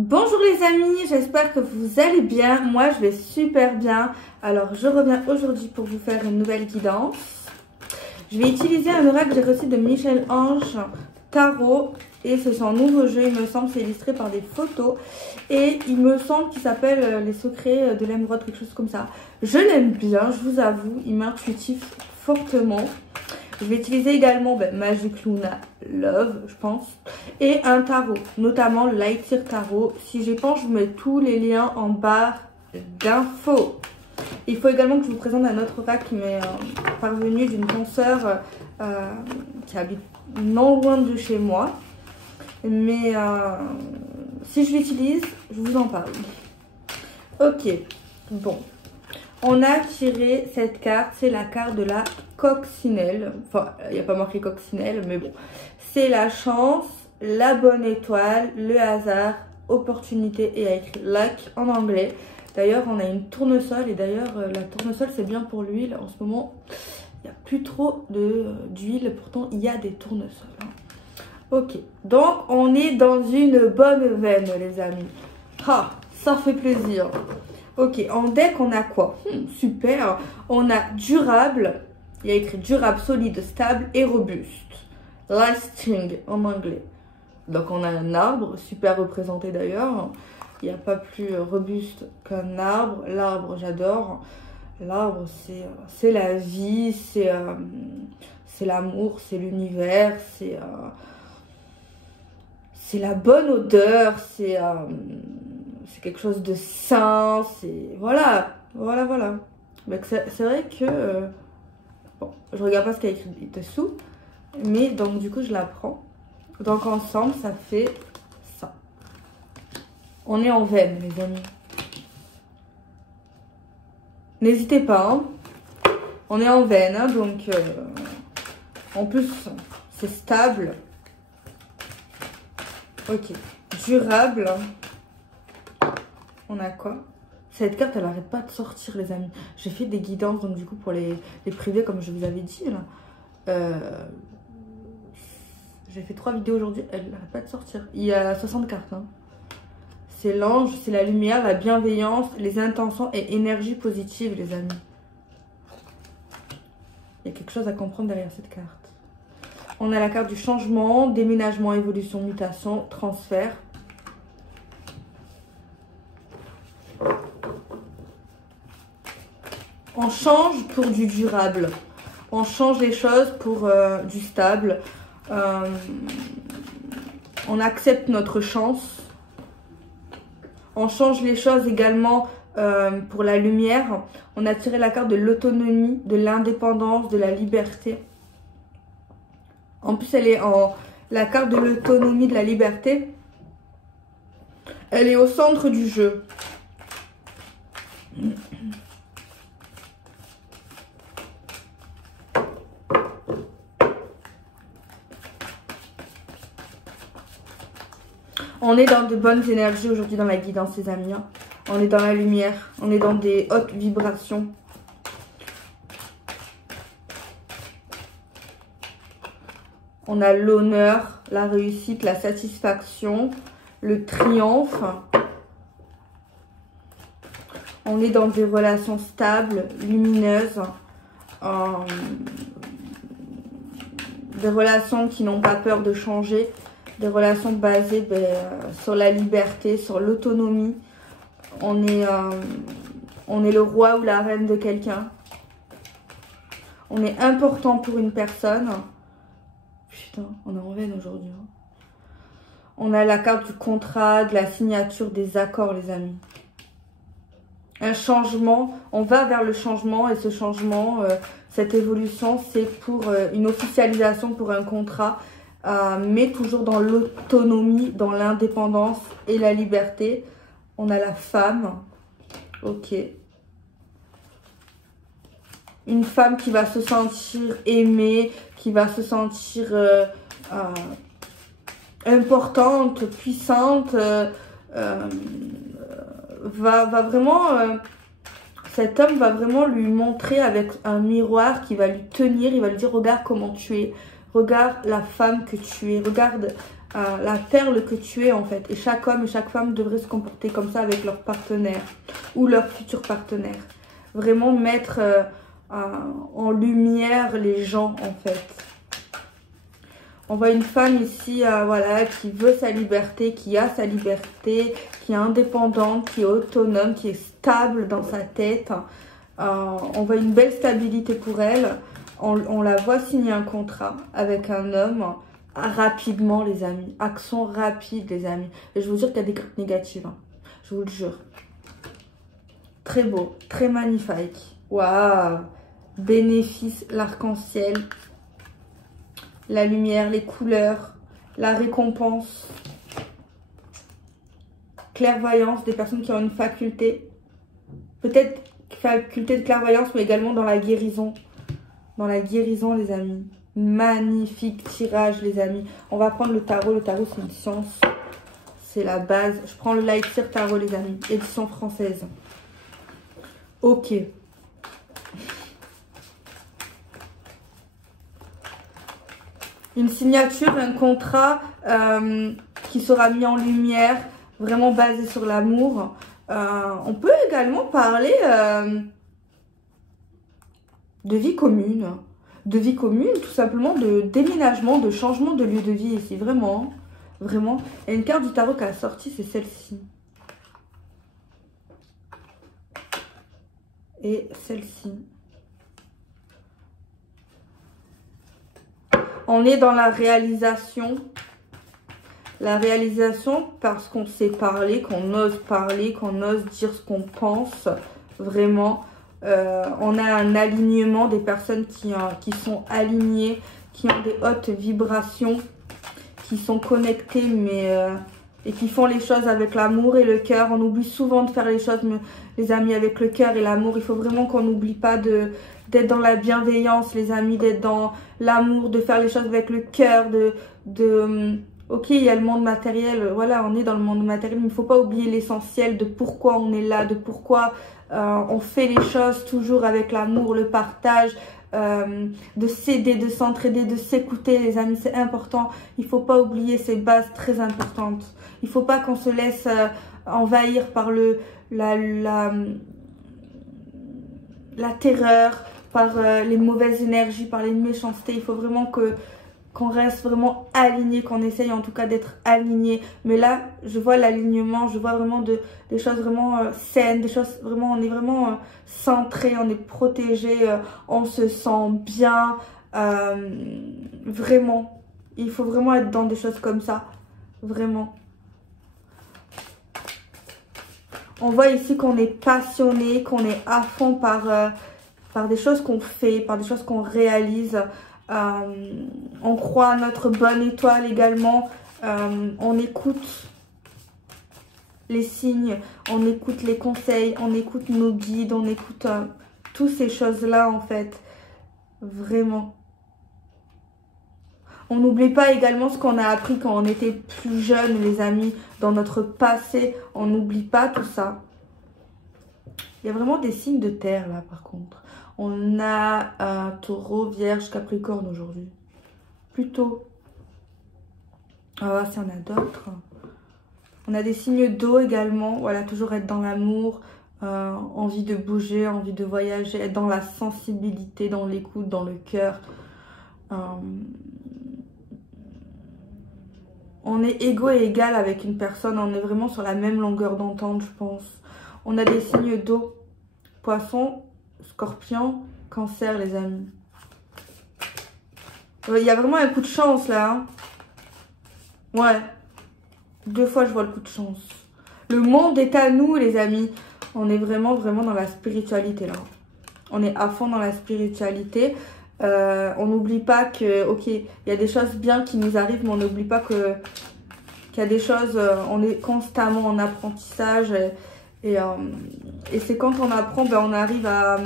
Bonjour les amis, j'espère que vous allez bien. Moi je vais super bien. Alors je reviens aujourd'hui pour vous faire une nouvelle guidance. Je vais utiliser un oracle que j'ai reçu de Michel-Ange Tarot. Et c'est son nouveau jeu, il me semble, c'est illustré par des photos. Et il me semble qu'il s'appelle Les secrets de l'émeraude, quelque chose comme ça. Je l'aime bien, je vous avoue, il m'intuitif fortement. Je vais utiliser également Magic Luna Love, je pense, et un tarot, notamment le Light-Year Tarot. Si j'y pense, je vous mets tous les liens en barre d'infos. Il faut également que je vous présente un autre oracle qui m'est parvenu d'une consoeur qui habite non loin de chez moi. Mais si je l'utilise, je vous en parle. Ok, bon. On a tiré cette carte, c'est la carte de la coccinelle. Enfin, il n'y a pas marqué coccinelle, mais bon. C'est la chance, la bonne étoile, le hasard, opportunité et il y a écrit luck en anglais. D'ailleurs, on a une tournesol et d'ailleurs, la tournesol, c'est bien pour l'huile. En ce moment, il n'y a plus trop d'huile, pourtant, il y a des tournesols. Hein. Ok, donc on est dans une bonne veine, les amis. Ah, ça fait plaisir. Ok, en deck, on a quoi? Super. On a durable. Il y a écrit durable, solide, stable et robuste. Lasting en anglais. Donc, on a un arbre, super représenté d'ailleurs. Il n'y a pas plus robuste qu'un arbre. L'arbre, j'adore. L'arbre, c'est la vie, c'est l'amour, c'est l'univers, c'est la bonne odeur, c'est quelque chose de sain, c'est... Voilà. C'est vrai que... bon, je regarde pas ce qu'il y a écrit dessous, mais donc du coup, je la prends. Donc ensemble, ça fait ça. On est en veine, les amis. N'hésitez pas, hein. On est en veine, hein, donc... en plus, c'est stable. Ok. Durable. On a quoi? Cette carte, elle n'arrête pas de sortir, les amis. J'ai fait des guidances, donc du coup, pour les privés, comme je vous avais dit, là. J'ai fait 3 vidéos aujourd'hui, elle n'arrête pas de sortir. Il y a 60 cartes. Hein. C'est l'ange, c'est la lumière, la bienveillance, les intentions et énergie positive, les amis. Il y a quelque chose à comprendre derrière cette carte. On a la carte du changement, déménagement, évolution, mutation, transfert. On change pour du durable. On change les choses pour du stable. On accepte notre chance. On change les choses également pour la lumière. On a tiré la carte de l'autonomie, de l'indépendance, de la liberté. En plus, elle est en... La carte de l'autonomie, de la liberté. Elle est au centre du jeu. On est dans de bonnes énergies aujourd'hui dans la guidance, les amis. Hein. On est dans la lumière. On est dans des hautes vibrations. On a l'honneur, la réussite, la satisfaction, le triomphe. On est dans des relations stables, lumineuses. Des relations qui n'ont pas peur de changer. Des relations basées sur la liberté, sur l'autonomie. On est le roi ou la reine de quelqu'un. On est important pour une personne. Putain, on est en veine aujourd'hui. Hein. On a la carte du contrat, de la signature, des accords, les amis. Un changement, on va vers le changement et ce changement, cette évolution, c'est pour une officialisation pour un contrat. Mais toujours dans l'autonomie, dans l'indépendance et la liberté. On a la femme. Ok. Une femme qui va se sentir aimée, qui va se sentir importante, puissante. Va vraiment... cet homme va vraiment lui montrer avec un miroir qui va lui tenir. Il va lui dire, regarde comment tu es. Regarde la femme que tu es. Regarde la perle que tu es en fait. Et chaque homme et chaque femme devrait se comporter comme ça avec leur partenaire ou leur futur partenaire. Vraiment mettre en lumière les gens en fait. On voit une femme ici, voilà, qui veut sa liberté, qui a sa liberté, qui est indépendante, qui est autonome, qui est stable dans sa tête. On voit une belle stabilité pour elle. On la voit signer un contrat avec un homme rapidement, les amis. Action rapide, les amis. Et je vous jure qu'il y a des cartes négatives. Hein. Je vous le jure. Très beau, très magnifique. Waouh! Bénéfice, l'arc-en-ciel. La lumière, les couleurs, la récompense, clairvoyance, des personnes qui ont une faculté, peut-être faculté de clairvoyance, mais également dans la guérison. Dans la guérison, les amis. Magnifique tirage, les amis. On va prendre le tarot. Le tarot, c'est une science. C'est la base. Je prends le Light Seer Tarot, les amis. Édition française. Ok. Une signature, un contrat qui sera mis en lumière, vraiment basé sur l'amour. On peut également parler de vie commune. De vie commune, tout simplement de déménagement, de changement de lieu de vie ici. Vraiment, vraiment. Et une carte du tarot qui a sorti, c'est celle-ci. Et celle-ci. On est dans la réalisation. La réalisation parce qu'on sait parler, qu'on ose dire ce qu'on pense. Vraiment. On a un alignement des personnes qui sont alignées, qui ont des hautes vibrations, qui sont connectées et qui font les choses avec l'amour et le cœur. On oublie souvent de faire les choses, les amis, avec le cœur et l'amour. Il faut vraiment qu'on n'oublie pas d'être dans la bienveillance, les amis, d'être dans l'amour, de faire les choses avec le cœur, ok, il y a le monde matériel, voilà, on est dans le monde matériel, mais il ne faut pas oublier l'essentiel de pourquoi on est là, de pourquoi on fait les choses toujours avec l'amour, le partage, de s'aider, de s'entraider, de s'écouter, les amis, c'est important. Il ne faut pas oublier ces bases très importantes. Il ne faut pas qu'on se laisse envahir par la terreur, par les mauvaises énergies, par les méchancetés. Il faut vraiment qu'on reste vraiment aligné, qu'on essaye en tout cas d'être aligné. Mais là, je vois l'alignement, je vois vraiment des choses vraiment saines, des choses vraiment, on est vraiment centré, on est protégé, on se sent bien. Vraiment, il faut vraiment être dans des choses comme ça, vraiment. On voit ici qu'on est passionné, qu'on est à fond par des choses qu'on fait, par des choses qu'on réalise. On croit à notre bonne étoile également. On écoute les signes, on écoute les conseils, on écoute nos guides, on écoute toutes ces choses-là en fait. Vraiment. On n'oublie pas également ce qu'on a appris quand on était plus jeune, les amis, dans notre passé. On n'oublie pas tout ça. Il y a vraiment des signes de terre là par contre. On a un taureau, vierge, capricorne aujourd'hui. Plutôt. Ah, s'il y en a d'autres. On a des signes d'eau également. Voilà, toujours être dans l'amour, envie de bouger, envie de voyager, être dans la sensibilité, dans l'écoute, dans le cœur. On est égaux et égal avec une personne. On est vraiment sur la même longueur d'entente, je pense. On a des signes d'eau. Poisson, Scorpion, Cancer, les amis. Il y a vraiment un coup de chance là. Hein. Ouais. 2 fois je vois le coup de chance. Le monde est à nous, les amis. On est vraiment dans la spiritualité là. On est à fond dans la spiritualité. On n'oublie pas que, ok, il y a des choses bien qui nous arrivent, mais on n'oublie pas qu'il y a des choses, on est constamment en apprentissage. Et c'est quand on apprend, ben, on arrive à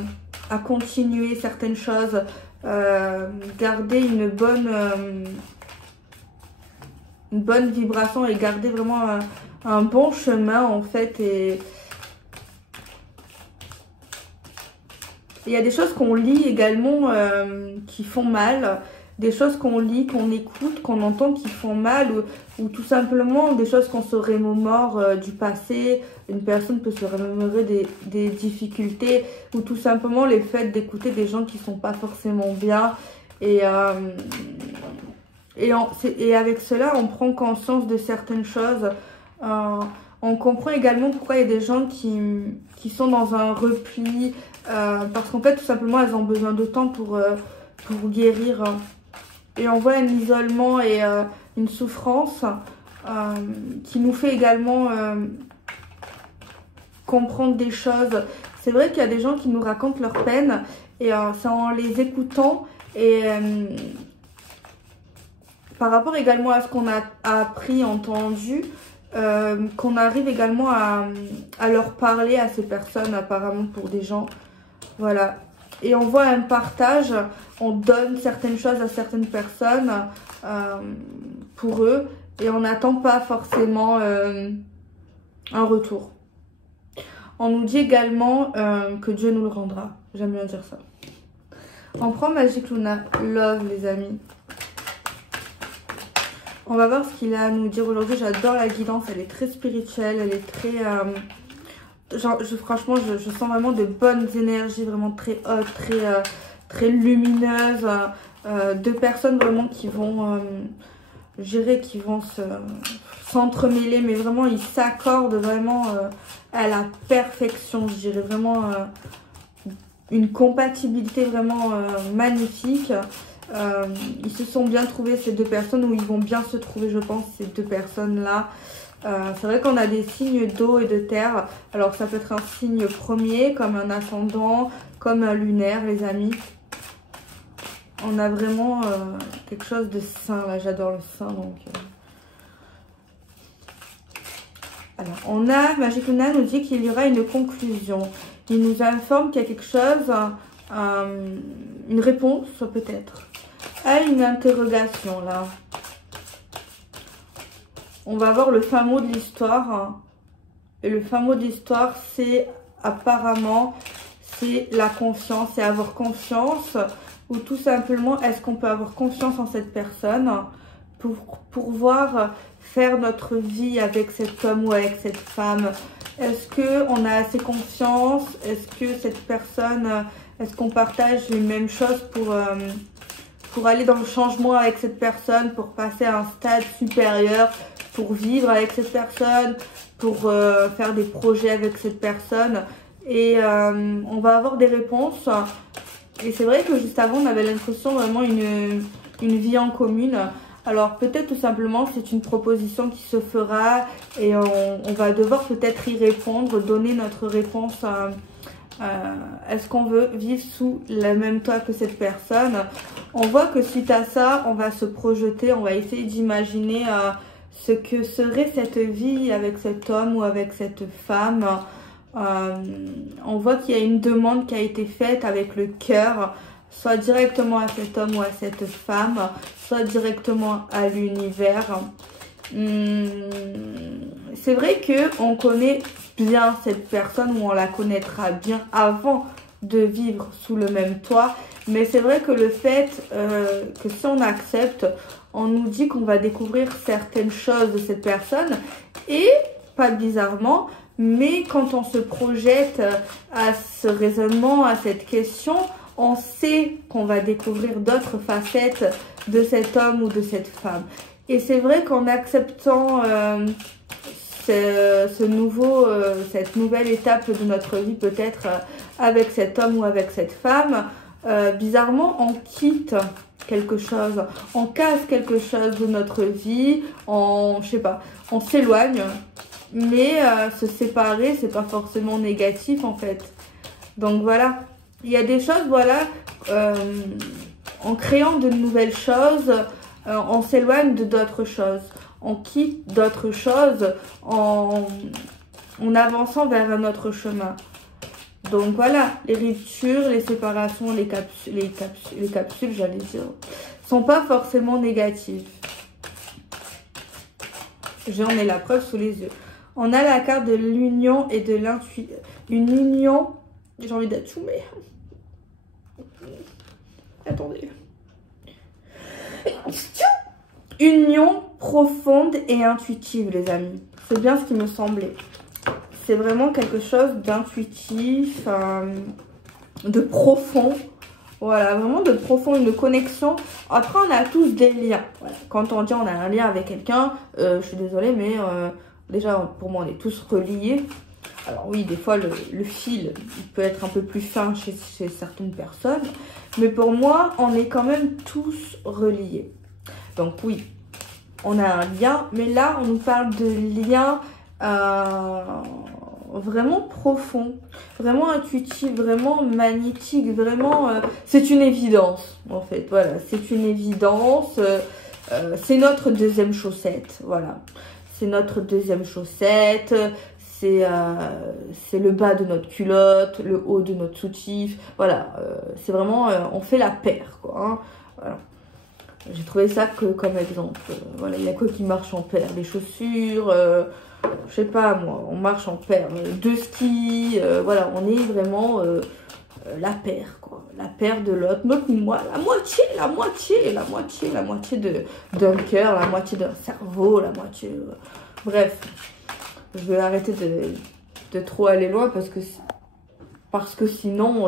continuer certaines choses, garder une bonne vibration et garder vraiment un bon chemin en fait. Et il y a des choses qu'on lit également qui font mal, des choses qu'on lit, qu'on écoute, qu'on entend qui font mal ou tout simplement des choses qu'on se remémore du passé. Une personne peut se remémorer des difficultés ou tout simplement les faits d'écouter des gens qui sont pas forcément bien. Et avec cela, on prend conscience de certaines choses. On comprend également pourquoi il y a des gens qui sont dans un repli. Parce qu'en fait, tout simplement, elles ont besoin de temps pour guérir. Et on voit un isolement et une souffrance qui nous fait également comprendre des choses. C'est vrai qu'il y a des gens qui nous racontent leur peine et c'est en les écoutant et par rapport également à ce qu'on a appris, entendu, qu'on arrive également à leur parler à ces personnes apparemment pour des gens. Voilà. Et on voit un partage, on donne certaines choses à certaines personnes pour eux et on n'attend pas forcément un retour. On nous dit également que Dieu nous le rendra. J'aime bien dire ça. On prend Magic Luna Love, les amis. On va voir ce qu'il a à nous dire aujourd'hui. J'adore la guidance, elle est très spirituelle, elle est très... franchement, je sens vraiment de bonnes énergies, vraiment très hautes, très lumineuses. Deux personnes vraiment qui vont, qui vont s'entremêler, mais vraiment ils s'accordent vraiment à la perfection. Je dirais vraiment une compatibilité vraiment magnifique. Ils se sont bien trouvés ces deux personnes, ou ils vont bien se trouver, je pense, ces deux personnes-là. C'est vrai qu'on a des signes d'eau et de terre. Alors ça peut être un signe premier, comme un ascendant, comme un lunaire, les amis. On a vraiment quelque chose de sain, là, j'adore le sain, donc... Alors, on a, Magic Luna nous dit qu'il y aura une conclusion. Il nous informe qu'il y a quelque chose, une réponse peut-être, à une interrogation, là. On va voir le fin mot de l'histoire. Et le fin mot de l'histoire, c'est apparemment, c'est la confiance. C'est avoir confiance. Ou tout simplement, est-ce qu'on peut avoir confiance en cette personne pour pouvoir faire notre vie avec cet homme ou avec cette femme? Est-ce qu'on a assez confiance? Est-ce que cette personne, est-ce qu'on partage les mêmes choses pour aller dans le changement avec cette personne, pour passer à un stade supérieur, pour vivre avec cette personne, pour faire des projets avec cette personne? Et on va avoir des réponses. Et c'est vrai que juste avant, on avait l'impression vraiment une vie en commune. Alors peut-être tout simplement c'est une proposition qui se fera et on va devoir peut-être y répondre, donner notre réponse est-ce qu'on veut vivre sous le même toit que cette personne? On voit que suite à ça, on va se projeter, on va essayer d'imaginer ce que serait cette vie avec cet homme ou avec cette femme. On voit qu'il y a une demande qui a été faite avec le cœur, soit directement à cet homme ou à cette femme, soit directement à l'univers. C'est vrai qu'on connaît bien cette personne, ou on la connaîtra bien avant de vivre sous le même toit. Mais c'est vrai que le fait que si on accepte, on nous dit qu'on va découvrir certaines choses de cette personne. Et, pas bizarrement, mais quand on se projette à ce raisonnement, à cette question, on sait qu'on va découvrir d'autres facettes de cet homme ou de cette femme. Et c'est vrai qu'en acceptant cette nouvelle étape de notre vie, peut-être avec cet homme ou avec cette femme, bizarrement, on quitte quelque chose, on casse quelque chose de notre vie, je sais pas, on s'éloigne. Mais se séparer, c'est pas forcément négatif en fait. Donc voilà, il y a des choses, voilà, en créant de nouvelles choses, on s'éloigne de d'autres choses. On quitte d'autres choses en avançant vers un autre chemin. Donc voilà, les ruptures, les séparations, les capsules, j'allais dire, sont pas forcément négatives. J'en ai la preuve sous les yeux. On a la carte de l'union et de l'intuition. Une union, j'ai envie d'être mais... Attendez. Union profonde et intuitive, les amis. C'est bien ce qui me semblait. C'est vraiment quelque chose d'intuitif, de profond. Voilà, vraiment de profond, une connexion. Après, on a tous des liens. Voilà. Quand on dit on a un lien avec quelqu'un, je suis désolée, mais déjà, pour moi, on est tous reliés. Alors oui, des fois, le fil, il peut être un peu plus fin chez certaines personnes. Mais pour moi, on est quand même tous reliés. Donc oui, on a un lien. Mais là, on nous parle de liens vraiment profond, vraiment intuitif, vraiment magnétique, vraiment... c'est une évidence, en fait. Voilà, c'est une évidence. C'est notre deuxième chaussette, voilà. C'est notre deuxième chaussette. C'est le bas de notre culotte, le haut de notre soutif. Voilà, c'est vraiment... on fait la paire, quoi. Hein, voilà. J'ai trouvé ça comme exemple. Voilà, il y a quoi qui marche en paire? Les chaussures... je sais pas moi, on marche en paire, deux skis, voilà, on est vraiment la paire, quoi. La paire de l'autre, moi, la moitié d'un cœur, la moitié d'un cerveau, la moitié... bref, je vais arrêter de trop aller loin parce que sinon,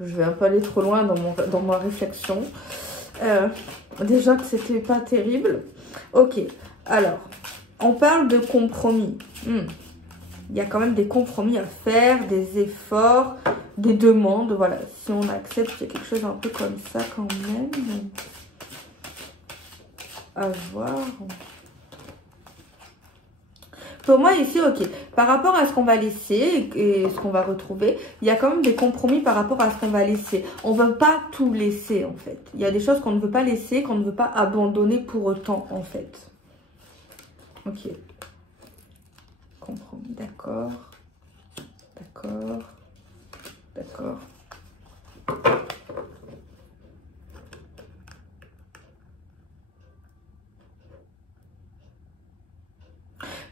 je vais un peu aller trop loin dans ma réflexion. Déjà que c'était pas terrible. Ok, alors... on parle de compromis. Il y a quand même des compromis à faire, des efforts, des demandes. Voilà, si on accepte, il y a quelque chose un peu comme ça quand même. À voir. Pour moi ici, ok, par rapport à ce qu'on va laisser et ce qu'on va retrouver, il y a quand même des compromis par rapport à ce qu'on va laisser. On ne veut pas tout laisser en fait. Il y a des choses qu'on ne veut pas laisser, qu'on ne veut pas abandonner pour autant en fait. Ok. Compromis, d'accord. D'accord. D'accord.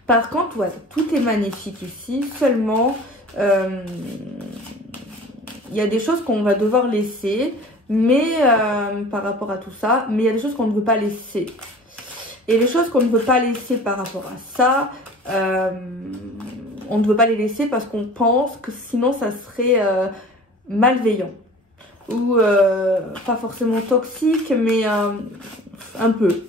Par contre, ouais, tout est magnifique ici. Seulement, il y a des choses qu'on va devoir laisser. Mais, par rapport à tout ça, mais il y a des choses qu'on ne veut pas laisser. Et les choses qu'on ne veut pas laisser par rapport à ça, on ne veut pas les laisser parce qu'on pense que sinon ça serait malveillant. Ou pas forcément toxique, mais un peu.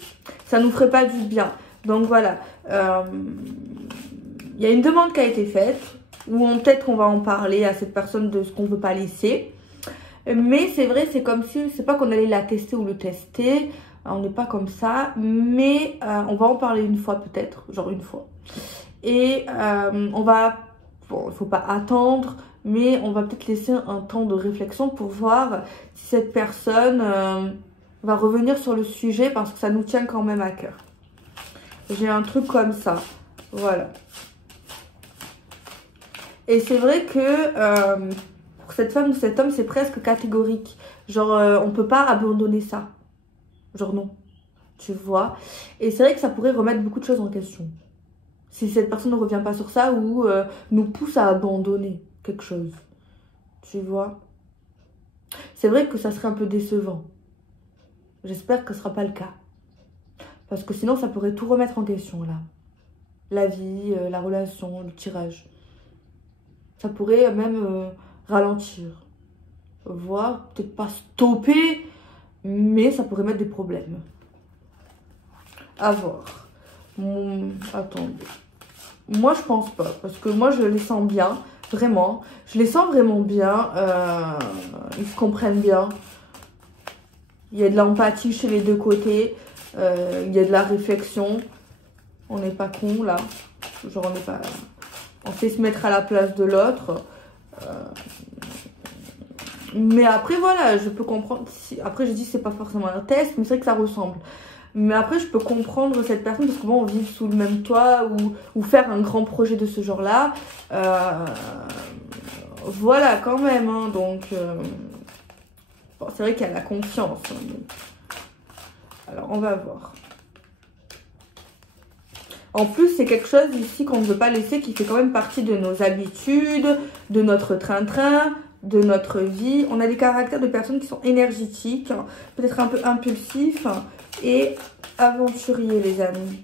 Ça nous ferait pas du bien. Donc voilà, il y a une demande qui a été faite, ou peut-être on va en parler à cette personne de ce qu'on ne veut pas laisser. Mais c'est vrai, c'est comme si, c'est pas qu'on allait la tester ou le tester. On n'est pas comme ça, mais on va en parler une fois peut-être, genre une fois. Et on va, bon, il faut pas attendre, mais on va peut-être laisser un temps de réflexion pour voir si cette personne va revenir sur le sujet parce que ça nous tient quand même à cœur. J'ai un truc comme ça, voilà. Et c'est vrai que pour cette femme ou cet homme, c'est presque catégorique. Genre, on peut pas abandonner ça. Genre non, tu vois. Et c'est vrai que ça pourrait remettre beaucoup de choses en question. Si cette personne ne revient pas sur ça ou nous pousse à abandonner quelque chose. Tu vois. C'est vrai que ça serait un peu décevant. J'espère que ce ne sera pas le cas. Parce que sinon, ça pourrait tout remettre en question, là. La vie, la relation, le tirage. Ça pourrait même ralentir. Voire peut-être pas stopper, mais ça pourrait mettre des problèmes. À voir. Attendez. Moi, je pense pas. Parce que moi, je les sens bien. Vraiment. Je les sens vraiment bien. Ils se comprennent bien. Il y a de l'empathie chez les deux côtés. Il y a de la réflexion. On n'est pas con là. Genre, on n'est pas... On sait se mettre à la place de l'autre. Mais après, voilà, je peux comprendre. Après, je dis que c'est pas forcément un test, mais c'est vrai que ça ressemble. Mais après, je peux comprendre cette personne parce que bon, on vit sous le même toit ou faire un grand projet de ce genre-là. Voilà, quand même. Hein, donc, bon, c'est vrai qu'il y a la confiance. Hein, alors, on va voir. En plus, c'est quelque chose ici qu'on ne veut pas laisser, qui fait quand même partie de nos habitudes, de notre train-train, de notre vie. On a des caractères de personnes qui sont énergétiques, peut-être un peu impulsifs, et aventurier, les amis.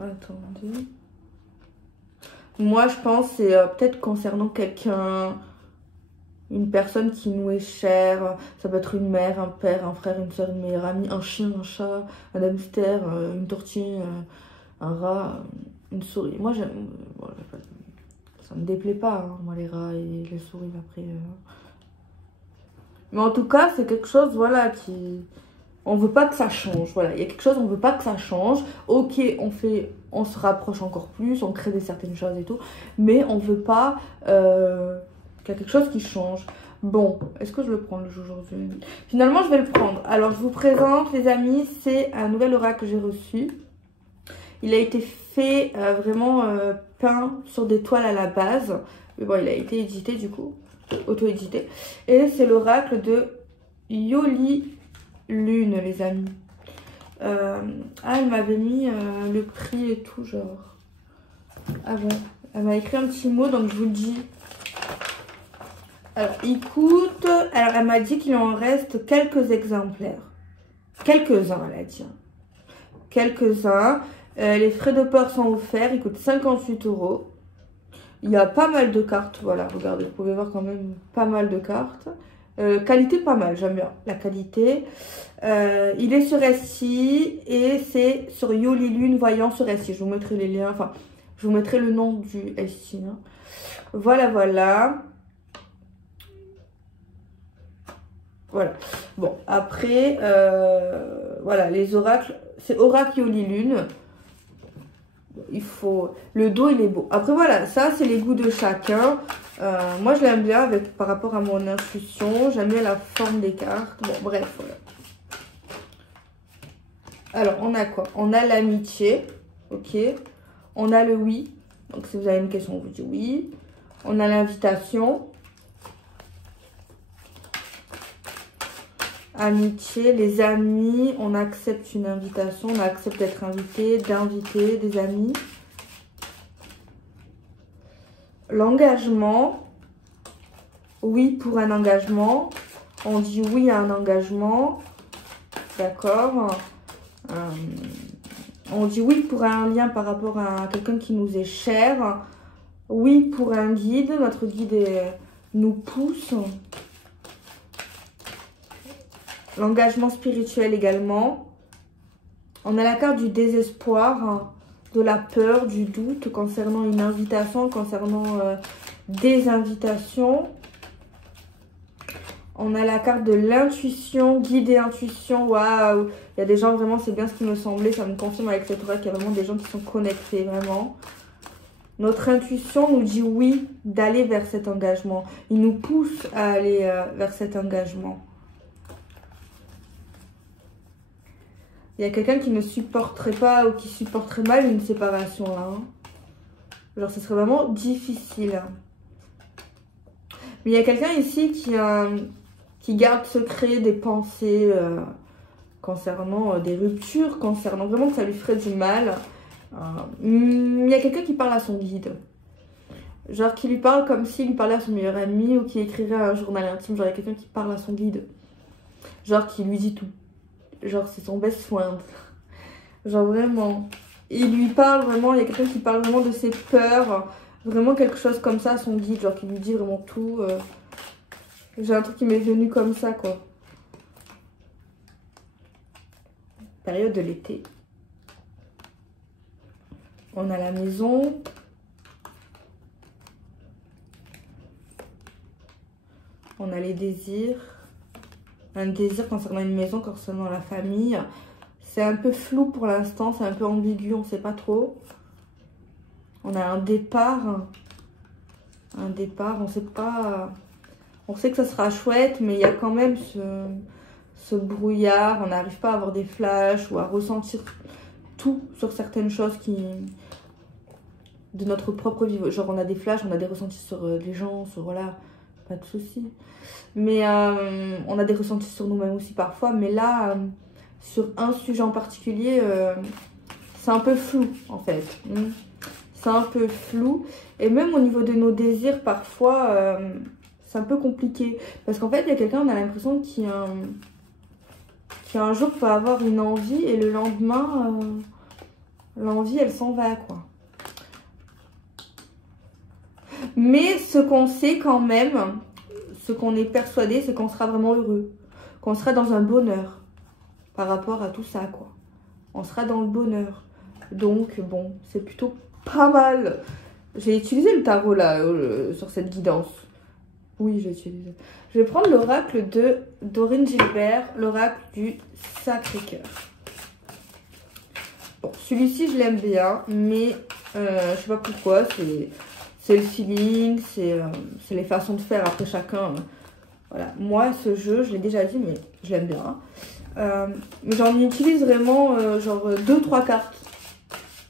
Attendez. Moi, je pense que c'est peut-être concernant quelqu'un, une personne qui nous est chère. Ça peut être une mère, un père, un frère, une soeur, une meilleure amie, un chien, un chat, un hamster, une tortue, un rat, une souris. Moi, j'aime. Bon, ça me déplaît pas, hein, moi, les rats et les souris après. Mais en tout cas, c'est quelque chose, voilà, qui. On veut pas que ça change, voilà, il y a quelque chose, on veut pas que ça change. Ok, on se rapproche encore plus, on crée certaines choses et tout, mais on veut pas qu'il y a quelque chose qui change. Bon, est-ce que je le prends le jeu aujourd'hui? Finalement, je vais le prendre. Alors, je vous présente, les amis, c'est un nouvel oracle que j'ai reçu. Il a été fait vraiment peint sur des toiles à la base, mais bon, il a été édité du coup, auto-édité. Et c'est l'oracle de Yoli Lune, les amis. Elle m'avait mis le prix et tout, genre. Ah bon, elle m'a écrit un petit mot, donc je vous le dis. Alors, il coûte. Alors, elle m'a dit qu'il en reste quelques exemplaires. Quelques-uns, elle a dit. Quelques-uns. Les frais de port sont offerts. Il coûte 58 €. Il y a pas mal de cartes. Voilà, regardez, vous pouvez voir quand même pas mal de cartes. Qualité pas mal, j'aime bien la qualité. Il est sur Etsy et c'est sur Yoli Lune Voyant sur Etsy. Je vous mettrai les liens, enfin je vous mettrai le nom du Etsy. Hein. Voilà, voilà. Voilà. Bon, après, voilà, les oracles, c'est Oracle Yoli Lune. Il faut... Le dos, il est beau. Après, voilà, ça, c'est les goûts de chacun. Moi, je l'aime bien par rapport à mon intuition. J'aime bien la forme des cartes. Bon, bref, voilà. Alors, on a quoi? On a l'amitié, ok. On a le oui. Donc, si vous avez une question, vous dites oui. On a l'invitation. Amitié, les amis. On accepte une invitation. On accepte d'être invité, d'inviter des amis. L'engagement. Oui pour un engagement. On dit oui à un engagement. D'accord. On dit oui pour un lien par rapport à quelqu'un qui nous est cher. Oui pour un guide. Notre guide nous pousse. L'engagement spirituel également. On a la carte du désespoir, de la peur, du doute concernant une invitation, concernant des invitations. On a la carte de l'intuition, guide et intuition. Waouh! Il y a des gens, vraiment, c'est bien ce qui me semblait. Ça me confirme avec cette oracle qu'il y a vraiment des gens qui sont connectés, vraiment. Notre intuition nous dit oui, d'aller vers cet engagement. Il nous pousse à aller vers cet engagement. Il y a quelqu'un qui ne supporterait pas ou qui supporterait mal une séparation, là. Hein. Genre, ce serait vraiment difficile. Mais il y a quelqu'un ici qui garde secret des pensées concernant des ruptures, concernant vraiment que ça lui ferait du mal. Il y a quelqu'un qui parle à son guide. Genre qui lui parle comme s'il lui parlait à son meilleur ami ou qui écrirait un journal intime. Genre il y a quelqu'un qui parle à son guide. Genre qui lui dit tout. Genre c'est son best friend. Genre vraiment. Il lui parle vraiment, il y a quelqu'un qui parle vraiment de ses peurs. Vraiment quelque chose comme ça à son guide. Genre qui lui dit vraiment tout. J'ai un truc qui m'est venu comme ça quoi. Période de l'été. On a la maison. On a les désirs. Un désir concernant une maison, concernant la famille. C'est un peu flou pour l'instant, c'est un peu ambigu, on ne sait pas trop. On a un départ. Un départ, on ne sait pas... On sait que ça sera chouette, mais il y a quand même ce brouillard. On n'arrive pas à avoir des flashs ou à ressentir tout sur certaines choses de notre propre vie. Genre on a des flashs, on a des ressentis sur les gens, sur voilà, pas de soucis. Mais on a des ressentis sur nous-mêmes aussi parfois. Mais là, sur un sujet en particulier, c'est un peu flou en fait. C'est un peu flou. Et même au niveau de nos désirs, parfois, c'est un peu compliqué. Parce qu'en fait, il y a quelqu'un, on a l'impression qui un jour peut avoir une envie et le lendemain, l'envie, elle s'en va, quoi. Mais ce qu'on sait quand même, ce qu'on est persuadé, c'est qu'on sera vraiment heureux. Qu'on sera dans un bonheur par rapport à tout ça, quoi. On sera dans le bonheur. Donc, bon, c'est plutôt pas mal. J'ai utilisé le tarot, là, sur cette guidance. Oui, j'ai utilisé. Je vais prendre l'oracle de Dorine Gilbert, l'oracle du Sacré-Cœur. Bon, celui-ci, je l'aime bien, mais je sais pas pourquoi. C'est le feeling, c'est les façons de faire. Après, chacun... voilà. Moi, ce jeu, je l'ai déjà dit, mais je l'aime bien. Mais j'en utilise vraiment, genre, 2-3 cartes.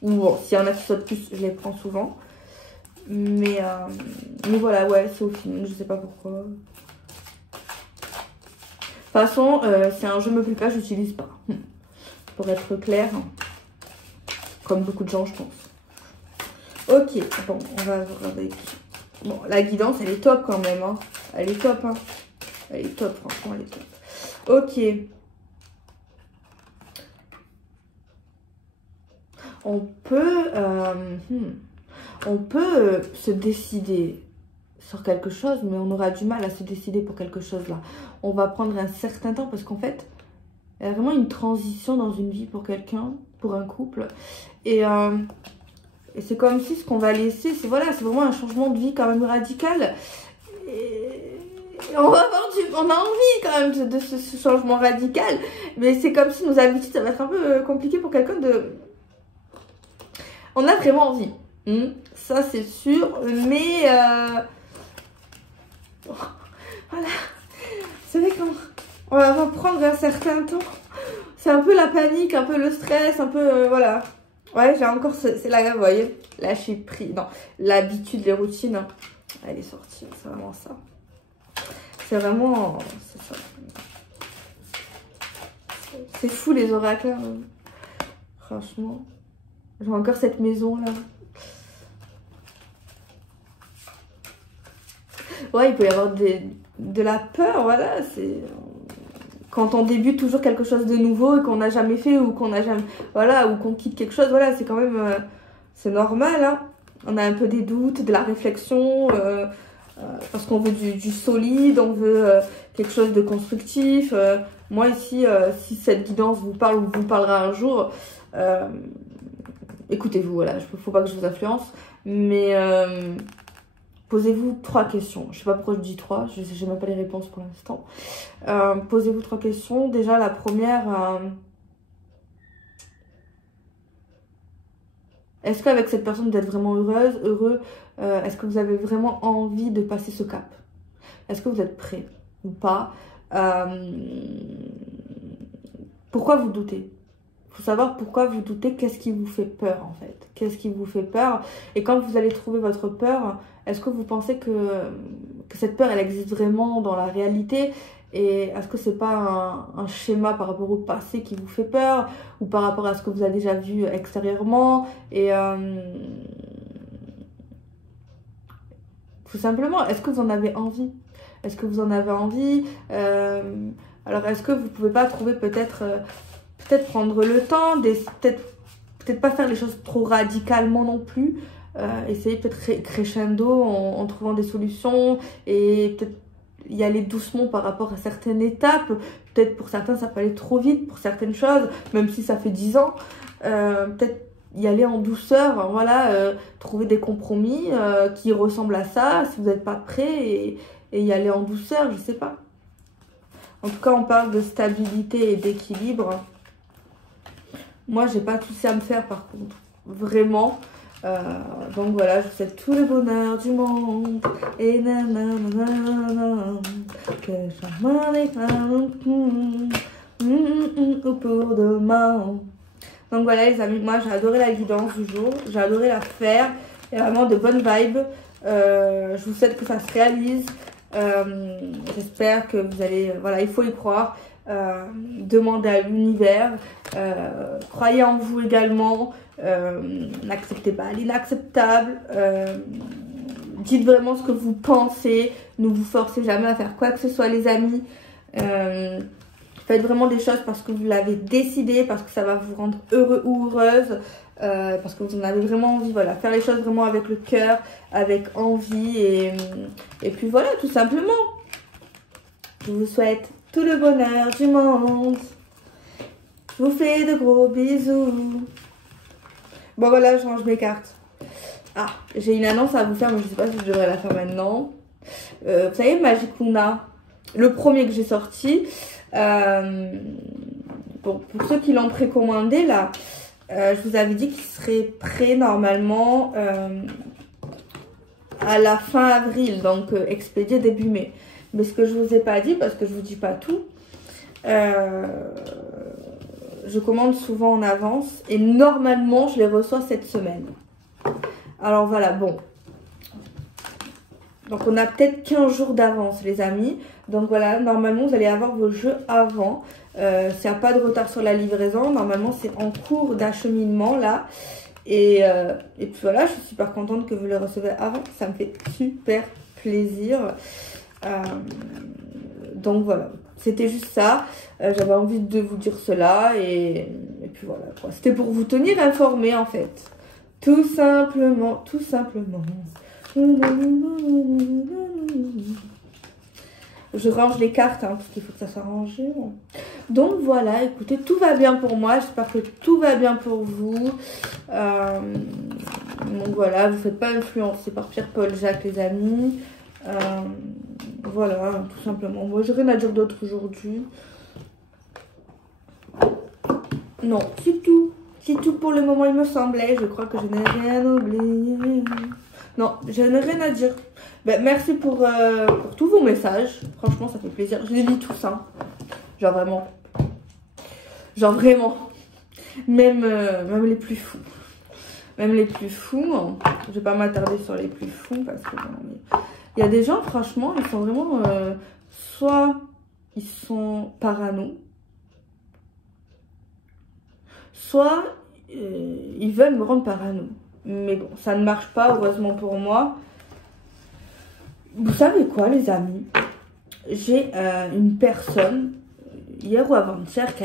Ou bon, s'il y en a qui sautent plus, je les prends souvent. Mais voilà, ouais, c'est au feeling, je sais pas pourquoi. De toute façon, si un jeu me plaît pas, je l'utilise pas. Pour être clair, comme beaucoup de gens, je pense. Ok, bon, on va regarder. Bon, la guidance, elle est top quand même. Hein. Elle est top, hein. Elle est top, franchement, elle est top. Ok. On peut se décider sur quelque chose, mais on aura du mal à se décider pour quelque chose là. On va prendre un certain temps parce qu'en fait, il y a vraiment une transition dans une vie pour quelqu'un, pour un couple. Et c'est comme si ce qu'on va laisser, c'est voilà, c'est vraiment un changement de vie quand même radical. Et on va avoir on a envie quand même de ce changement radical. Mais c'est comme si nos habitudes, ça va être un peu compliqué pour quelqu'un de... On a vraiment envie. Ça c'est sûr, mais voilà, c'est vrai qu'on va prendre un certain temps. C'est un peu la panique, un peu le stress, un peu voilà. Ouais, j'ai encore c'est là, vous voyez, lâcher prise. Non, l'habitude, les routines, hein. Elle est sortie, c'est vraiment ça. C'est vraiment, c'est ça. C'est fou les oracles, hein. Franchement. J'ai encore cette maison là. Ouais, il peut y avoir de la peur, voilà. C'est quand on débute toujours quelque chose de nouveau et qu'on n'a jamais fait ou qu'on n'a jamais, voilà, ou qu'on quitte quelque chose, voilà, c'est quand même, c'est normal. Hein. On a un peu des doutes, de la réflexion, parce qu'on veut du solide, on veut quelque chose de constructif. Moi ici, si cette guidance vous parle ou vous parlera un jour. Écoutez-vous, voilà, il ne faut pas que je vous influence, mais posez-vous 3 questions. Je ne sais pas pourquoi je dis 3, je n'ai même pas les réponses pour l'instant. Posez-vous 3 questions. Déjà, la première, est-ce qu'avec cette personne, vous êtes vraiment heureuse, heureux? Est-ce que vous avez vraiment envie de passer ce cap? Est-ce que vous êtes prêt ou pas? Pourquoi vous doutez? Il faut savoir pourquoi vous doutez, qu'est-ce qui vous fait peur en fait. Qu'est-ce qui vous fait peur? Et quand vous allez trouver votre peur, est-ce que vous pensez que cette peur, elle existe vraiment dans la réalité? Et est-ce que c'est pas un schéma par rapport au passé qui vous fait peur? Ou par rapport à ce que vous avez déjà vu extérieurement? Et tout simplement, est-ce que vous en avez envie? Est-ce que vous en avez envie? Alors est-ce que vous pouvez pas trouver peut-être prendre le temps, peut-être pas faire les choses trop radicalement non plus, essayer peut-être crescendo en trouvant des solutions et peut-être y aller doucement par rapport à certaines étapes. Peut-être pour certains ça peut aller trop vite pour certaines choses, même si ça fait 10 ans, peut-être y aller en douceur, voilà, trouver des compromis qui ressemblent à ça si vous n'êtes pas prêt et y aller en douceur, je sais pas. En tout cas on parle de stabilité et d'équilibre. Moi, j'ai pas tout ça à me faire par contre. Vraiment. Donc voilà, je vous souhaite tout le bonheur du monde. Et nanana, que charmant les femmes pour demain. Donc voilà les amis, moi j'ai adoré la guidance du jour. J'ai adoré la faire. Il y a vraiment de bonnes vibes. Je vous souhaite que ça se réalise. J'espère que vous allez... Voilà, il faut y croire. demandez à l'univers, croyez en vous également, n'acceptez pas l'inacceptable, dites vraiment ce que vous pensez, ne vous forcez jamais à faire quoi que ce soit les amis, faites vraiment des choses parce que vous l'avez décidé, parce que ça va vous rendre heureux ou heureuse, parce que vous en avez vraiment envie, voilà, faire les choses vraiment avec le cœur, avec envie et puis voilà, tout simplement. Je vous souhaite tout le bonheur du monde. Je vous fais de gros bisous. Bon voilà, je range mes cartes. Ah, j'ai une annonce à vous faire, mais je ne sais pas si je devrais la faire maintenant. Vous savez, Magic Luna, le premier que j'ai sorti. Pour ceux qui l'ont précommandé, là, je vous avais dit qu'il serait prêt normalement à la fin avril, donc expédié début mai. Mais ce que je vous ai pas dit, parce que je vous dis pas tout, je commande souvent en avance et normalement je les reçois cette semaine. Alors voilà, bon. Donc on a peut-être 15 jours d'avance les amis. Donc voilà, normalement vous allez avoir vos jeux avant. S'il n'y a pas de retard sur la livraison, normalement c'est en cours d'acheminement là. Et puis voilà, je suis super contente que vous les recevez avant. Ça me fait super plaisir. Donc voilà, c'était juste ça. J'avais envie de vous dire cela. Et puis voilà quoi. C'était pour vous tenir informés en fait. Tout simplement, tout simplement. Je range les cartes hein, parce qu'il faut que ça soit rangé. Donc voilà, écoutez, tout va bien pour moi. J'espère que tout va bien pour vous. Donc voilà, vous ne faites pas influencer par Pierre-Paul Jacques les amis. Voilà, tout simplement. Moi, j'ai rien à dire d'autre aujourd'hui. Non, c'est tout. C'est tout pour le moment, il me semblait. Je crois que je n'ai rien oublié. Non, je n'ai rien à dire. Ben, merci pour tous vos messages. Franchement, ça fait plaisir. Je les lis tous, hein. Genre vraiment. Genre vraiment. Même les plus fous. Même les plus fous. Hein. Je vais pas m'attarder sur les plus fous parce que... Il y a des gens, franchement, ils sont vraiment... soit ils sont parano. Soit ils veulent me rendre parano. Mais bon, ça ne marche pas, heureusement pour moi. Vous savez quoi, les amis? J'ai une personne, hier ou avant-hier, qui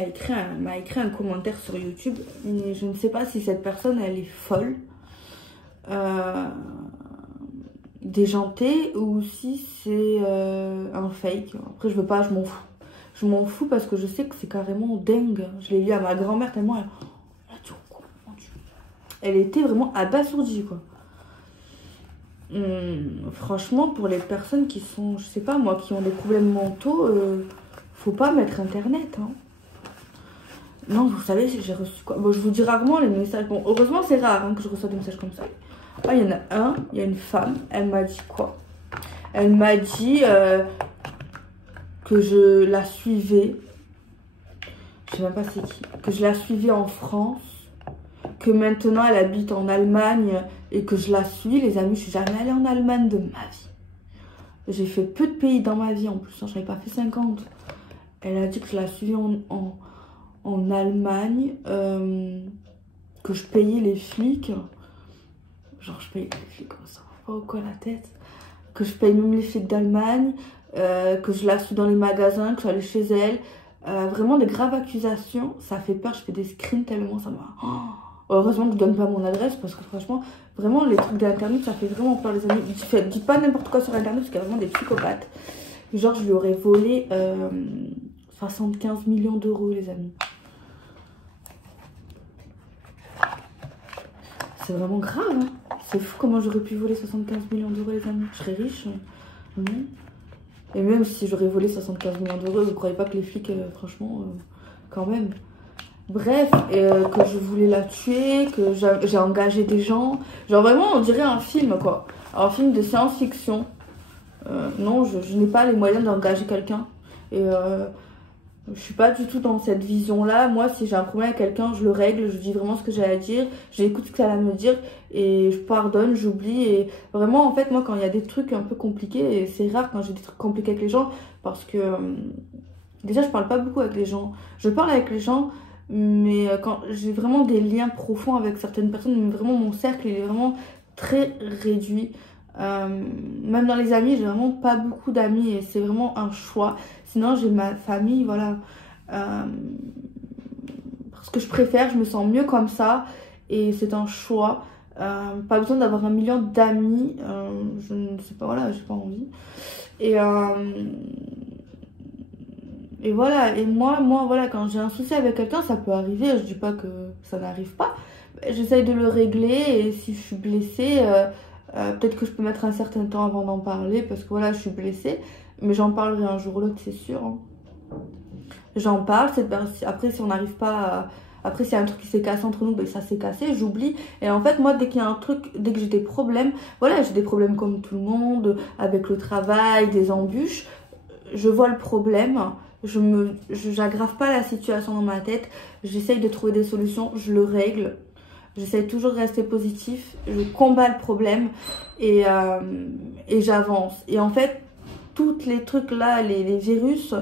m'a écrit un commentaire sur YouTube. Mais je ne sais pas si cette personne, elle est folle, déjantée, ou si c'est un fake. Après, je veux pas, je m'en fous. Je m'en fous parce que je sais que c'est carrément dingue. Je l'ai lu à ma grand-mère tellement elle... Elle était vraiment abasourdie, quoi. Franchement, pour les personnes qui sont, je sais pas moi, qui ont des problèmes mentaux, faut pas mettre internet, hein. Non, vous savez, j'ai reçu quoi? Bon, je vous dis rarement les messages. Bon, heureusement, c'est rare hein, que je reçois des messages comme ça. Ah, il y en a un, il y a une femme, elle m'a dit quoi? Elle m'a dit que je la suivais. Je sais même pas c'est qui. Que je la suivais en France. Que maintenant elle habite en Allemagne et que je la suis. Les amis, je suis jamais allée en Allemagne de ma vie. J'ai fait peu de pays dans ma vie en plus, hein, je n'avais pas fait 50. Elle a dit que je la suivais en Allemagne, que je payais les flics. Genre je payais les flics comme ça, pas au quoi la tête. Que je paye même les flics d'Allemagne, que je la suis dans les magasins, que je suis allée chez elle. Vraiment des graves accusations, ça fait peur, je fais des screens tellement ça m'a... Oh. Heureusement que je donne pas mon adresse parce que franchement, vraiment les trucs d'internet ça fait vraiment peur les amis. Dites pas n'importe quoi sur internet parce qu'il y a vraiment des psychopathes. Genre je lui aurais volé 75 millions d'euros les amis. C'est vraiment grave hein. C'est fou comment j'aurais pu voler 75 millions d'euros les amis. Je serais riche. Et même si j'aurais volé 75 millions d'euros, vous croyez pas que les flics, franchement, quand même. Bref, que je voulais la tuer, que j'ai engagé des gens. Genre vraiment, on dirait un film, quoi. Un film de science-fiction. Non, je n'ai pas les moyens d'engager quelqu'un. Et je suis pas du tout dans cette vision-là. Moi, si j'ai un problème avec quelqu'un, je le règle, je dis vraiment ce que j'ai à dire. J'écoute ce qu'elle a à me dire et je pardonne, j'oublie. Et vraiment, en fait, moi, quand il y a des trucs un peu compliqués, et c'est rare quand j'ai des trucs compliqués avec les gens, parce que... Déjà, je parle pas beaucoup avec les gens. Je parle avec les gens, mais quand j'ai vraiment des liens profonds avec certaines personnes, mais vraiment mon cercle, il est vraiment très réduit. Même dans les amis, j'ai vraiment pas beaucoup d'amis et c'est vraiment un choix. Sinon, j'ai ma famille, voilà. Parce que je préfère, je me sens mieux comme ça et c'est un choix. Pas besoin d'avoir un million d'amis, je ne sais pas, voilà, j'ai pas envie. Et, et voilà, et moi, voilà, quand j'ai un souci avec quelqu'un, ça peut arriver, je dis pas que ça n'arrive pas. J'essaye de le régler et si je suis blessée, peut-être que je peux mettre un certain temps avant d'en parler parce que voilà, je suis blessée. Mais j'en parlerai un jour ou l'autre, c'est sûr, hein. J'en parle, après si on n'arrive pas à... Après, s'il y a un truc qui s'est cassé entre nous, ben, ça s'est cassé, j'oublie. Et en fait, moi, dès qu'il y a un truc, dès que j'ai des problèmes, voilà, j'ai des problèmes comme tout le monde, avec le travail, des embûches, je vois le problème, j'aggrave pas la situation dans ma tête, j'essaye de trouver des solutions, je le règle. J'essaye toujours de rester positif, je combats le problème et j'avance. Et en fait, tous les trucs là, les virus,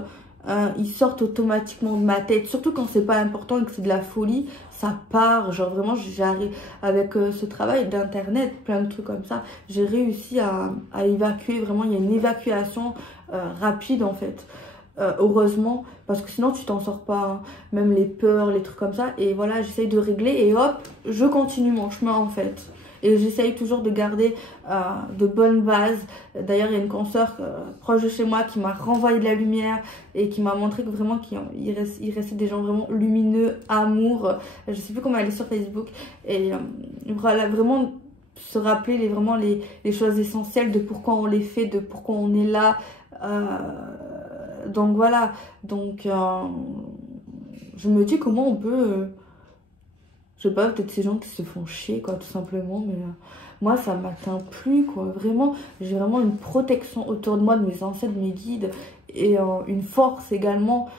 ils sortent automatiquement de ma tête. Surtout quand c'est pas important et que c'est de la folie, ça part. Genre vraiment, j'arrive avec ce travail d'internet, plein de trucs comme ça. J'ai réussi à évacuer, vraiment, il y a une évacuation rapide en fait. Heureusement, parce que sinon tu t'en sors pas, hein. Même les peurs, les trucs comme ça, et voilà, j'essaye de régler et hop, je continue mon chemin en fait. Et j'essaye toujours de garder de bonnes bases. D'ailleurs, il y a une consoeur proche de chez moi qui m'a renvoyé de la lumière et qui m'a montré que vraiment il restait des gens vraiment lumineux, amour. Je sais plus comment elle est sur Facebook. Et voilà, vraiment se rappeler vraiment les choses essentielles de pourquoi on les fait, de pourquoi on est là. Donc voilà, donc je me dis comment on peut, je sais pas, peut-être ces gens qui se font chier quoi, tout simplement, mais moi ça m'atteint plus quoi, vraiment, j'ai vraiment une protection autour de moi, de mes ancêtres, de mes guides, et une force également.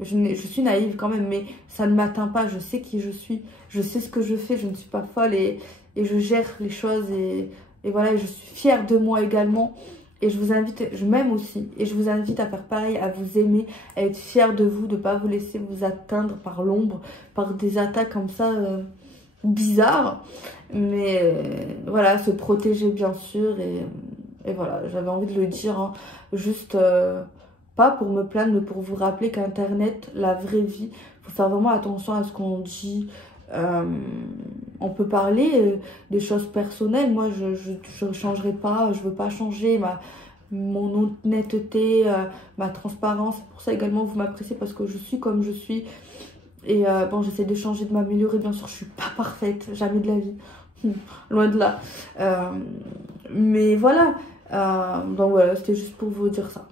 Je suis naïve quand même, mais ça ne m'atteint pas, je sais qui je suis, je sais ce que je fais, je ne suis pas folle et je gère les choses et voilà, je suis fière de moi également. Et je vous invite, je m'aime aussi, et je vous invite à faire pareil, à vous aimer, à être fière de vous, de ne pas vous laisser vous atteindre par l'ombre, par des attaques comme ça bizarres. Mais voilà, se protéger bien sûr, et voilà, j'avais envie de le dire, hein, juste pas pour me plaindre, mais pour vous rappeler qu'Internet, la vraie vie, il faut faire vraiment attention à ce qu'on dit. On peut parler des choses personnelles. Moi, je ne changerai pas. Je veux pas changer mon honnêteté, ma transparence. Pour ça également, vous m'appréciez parce que je suis comme je suis. Et bon, j'essaie de changer, de m'améliorer. Bien sûr, je suis pas parfaite. Jamais de la vie. Loin de là. Mais voilà. Donc voilà, c'était juste pour vous dire ça.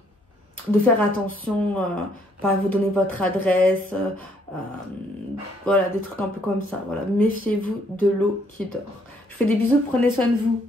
De faire attention, pas vous donner votre adresse, voilà, des trucs un peu comme ça. Voilà, méfiez-vous de l'eau qui dort. Je fais des bisous, prenez soin de vous.